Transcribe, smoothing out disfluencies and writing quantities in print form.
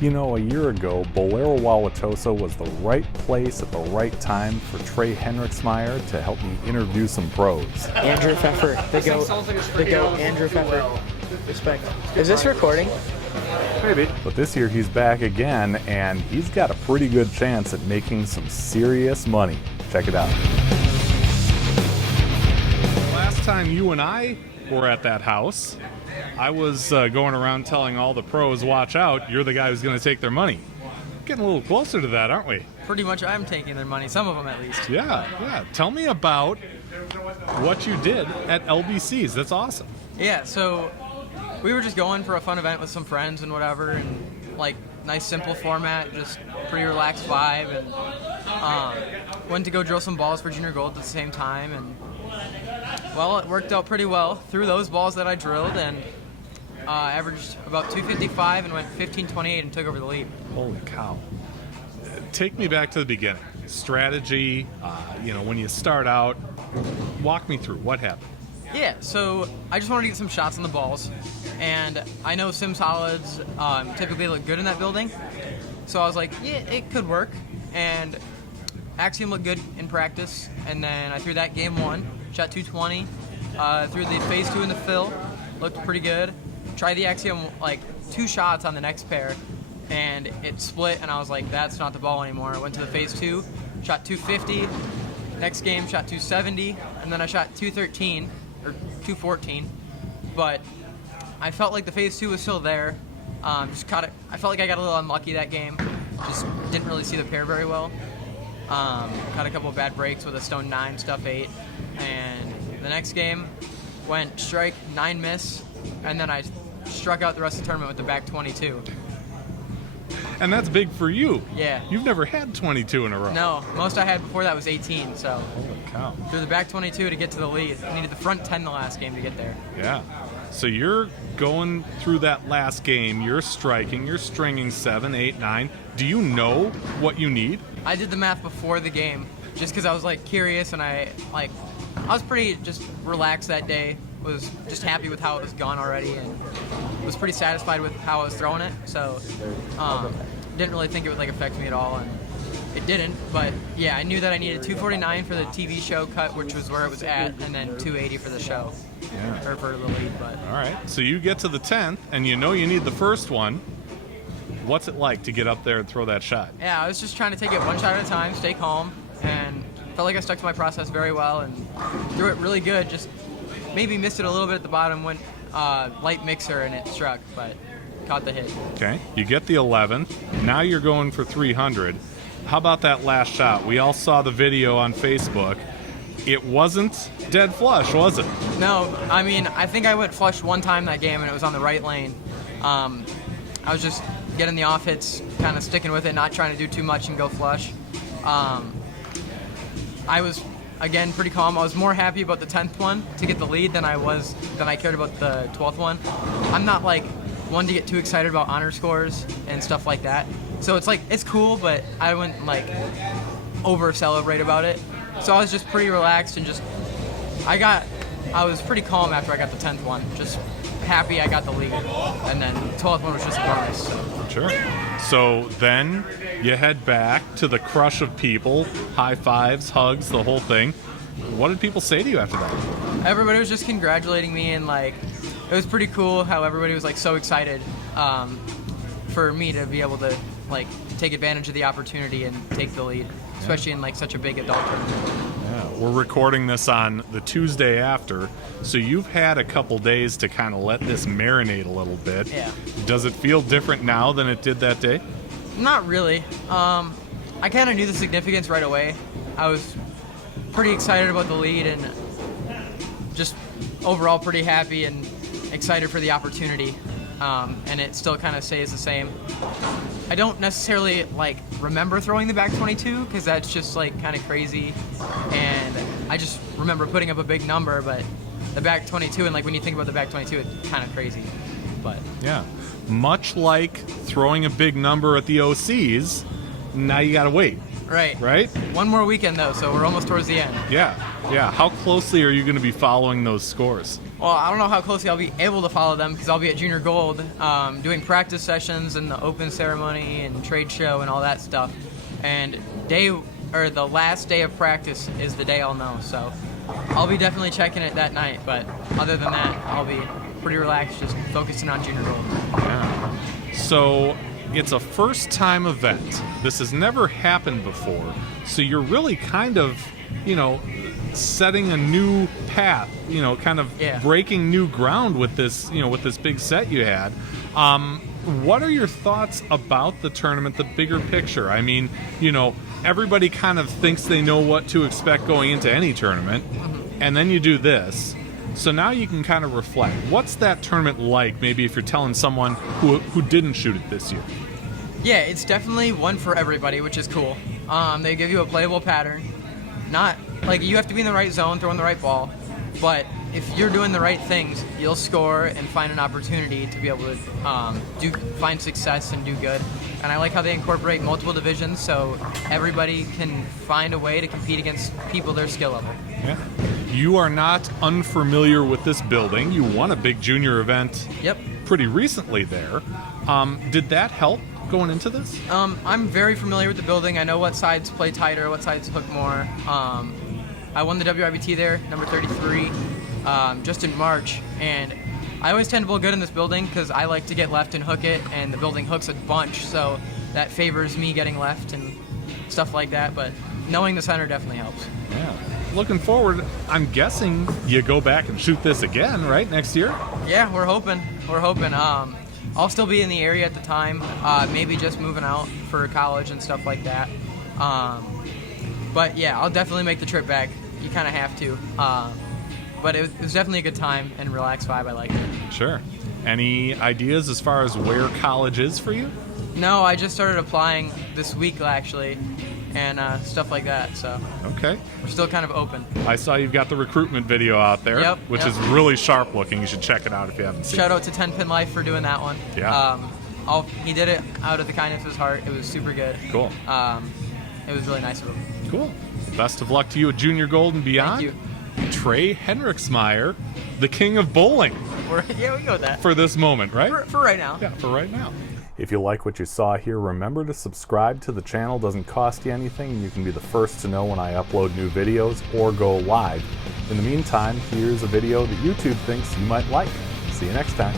You know, a year ago, Bowlero Wauwatosa was the right place at the right time for Trae Henrichsmeyer to help me interview some pros. Andrew Pfeffer. The goat, Andrew Pfeffer. Respect. Is this recording? Maybe. But this year he's back again, and he's got a pretty good chance at making some serious money. Check it out. Last time you and I were at that house, I was going around telling all the pros, watch out, you're the guy who's going to take their money. Getting a little closer to that, aren't we? Pretty much I'm taking their money, some of them at least. Yeah. Tell me about what you did at LBC's. That's awesome. Yeah, so we were just going for a fun event with some friends and whatever, and like nice simple format, just pretty relaxed vibe, and went to go drill some balls for junior gold at the same time, and well, it worked out pretty well. Threw those balls that I drilled and averaged about 255 and went 15.28 and took over the lead. Holy cow. Take me back to the beginning. Strategy, when you start out, walk me through what happened. Yeah, so I just wanted to get some shots on the balls, and I know sim solids typically look good in that building, so I was like, yeah, it could work, and Axiom looked good in practice, and then I threw that game one, shot 220, threw the phase two in the fill, looked pretty good, tried the Axiom like 2 shots on the next pair, and it split, and I was like, that's not the ball anymore. I went to the phase two, shot 250, next game shot 270, and then I shot 213, or 214, but I felt like the phase two was still there. I felt like I got a little unlucky that game. Just didn't really see the pair very well. Caught a couple of bad breaks with a stone 9, stuff 8, and the next game went strike 9 miss, and then I struck out the rest of the tournament with the back 22. And that's big for you. Yeah. You've never had 22 in a row. No, most I had before that was 18, so. Holy cow. Through the back 22 to get to the lead. I needed the front 10 the last game to get there. Yeah. So you're going through that last game, you're striking, you're stringing 7, 8, 9. Do you know what you need? I did the math before the game, just because I was like curious, and I was pretty just relaxed that day. Was just happy with how it was gone already, and was pretty satisfied with how I was throwing it. So didn't really think it would like affect me at all, and it didn't. But yeah, I knew that I needed 249 for the TV show cut, which was where it was at, and then 280 for the show, or for the lead. But all right, so you get to the 10th, and you know you need the first one. What's it like to get up there and throw that shot? Yeah, I was just trying to take it one shot at a time, stay calm, and felt like I stuck to my process very well and threw it really good. Just maybe missed it a little bit at the bottom, went light mixer and it struck, but caught the hit. Okay, you get the 11th. Now you're going for 300. How about that last shot? We all saw the video on Facebook. It wasn't dead flush, was it? No, I mean, I think I went flush one time that game and it was on the right lane. I was just getting the off hits, kind of sticking with it, not trying to do too much and go flush. I was, again, pretty calm. I was more happy about the 10th one to get the lead than I cared about the 12th one. I'm not like one to get too excited about honor scores and stuff like that. So it's like, it's cool, but I wouldn't like over celebrate about it. So I was just pretty relaxed and just, I was pretty calm after I got the 10th one. Just happy I got the lead. And then the 12th one was just a bonus. So. Sure. So then you head back to the crush of people, high fives, hugs, the whole thing. What did people say to you after that? Everybody was just congratulating me, and like it was pretty cool how everybody was like so excited for me to be able to like take advantage of the opportunity and take the lead, especially in like such a big adult tournament. Yeah, we're recording this on the Tuesday after, so you've had a couple days to kind of let this marinate a little bit. Yeah. Does it feel different now than it did that day? Not really. I kind of knew the significance right away. I was pretty excited about the lead and just overall pretty happy and excited for the opportunity. And it still kind of stays the same. I don't necessarily like remember throwing the back 22 because that's just like kind of crazy, and I just remember putting up a big number. But the back 22, and like when you think about the back 22, it's kind of crazy. But yeah, much like throwing a big number at the OCs, now you gotta wait. Right. Right. One more weekend though, so we're almost towards the end. Yeah. Yeah, how closely are you going to be following those scores? Well, I don't know how closely I'll be able to follow them because I'll be at Junior Gold doing practice sessions and the open ceremony and trade show and all that stuff. And the last day of practice is the day I'll know. So I'll be definitely checking it that night. But other than that, I'll be pretty relaxed, just focusing on Junior Gold. Yeah. So it's a first-time event. This has never happened before. So you're really kind of, setting a new path, kind of breaking new ground with this, with this big set you had. What are your thoughts about the tournament, the bigger picture? I mean, everybody kind of thinks they know what to expect going into any tournament, and then you do this. So now you can kind of reflect. What's that tournament like, maybe if you're telling someone who didn't shoot it this year? Yeah, it's definitely one for everybody, which is cool. They give you a playable pattern. Not like you have to be in the right zone, throwing the right ball, but if you're doing the right things, you'll score and find an opportunity to be able to find success and do good. And I like how they incorporate multiple divisions so everybody can find a way to compete against people their skill level. Yeah. You are not unfamiliar with this building. You won a big junior event pretty recently there. Did that help going into this? I'm very familiar with the building. I know what sides play tighter, what sides hook more. I won the WIBT there, number 33, just in March, and I always tend to bowl good in this building because I like to get left and hook it, and the building hooks a bunch, so that favors me getting left and stuff like that, but knowing the center definitely helps. Yeah. Looking forward, I'm guessing you go back and shoot this again, right, next year? Yeah, we're hoping. I'll still be in the area at the time, maybe just moving out for college and stuff like that. But yeah, I'll definitely make the trip back. You kind of have to. But it was definitely a good time and relaxed vibe. I liked it. Sure. Any ideas as far as where college is for you? No, I just started applying this week actually, and stuff like that. So okay, we're still kind of open. I saw you've got the recruitment video out there, which is really sharp looking. You should check it out if you haven't seen it. Shout out to 10 Pin Life for doing that one. Yeah. He did it out of the kindness of his heart. It was super good. Cool. It was really nice of him. Cool. Best of luck to you at Junior Gold and beyond. Thank you. Trae Henrichsmeyer, the king of bowling. Yeah, we go with that. For this moment, right? For right now. Yeah, for right now. If you like what you saw here, remember to subscribe to the channel. It doesn't cost you anything, and you can be the first to know when I upload new videos or go live. In the meantime, here's a video that YouTube thinks you might like. See you next time.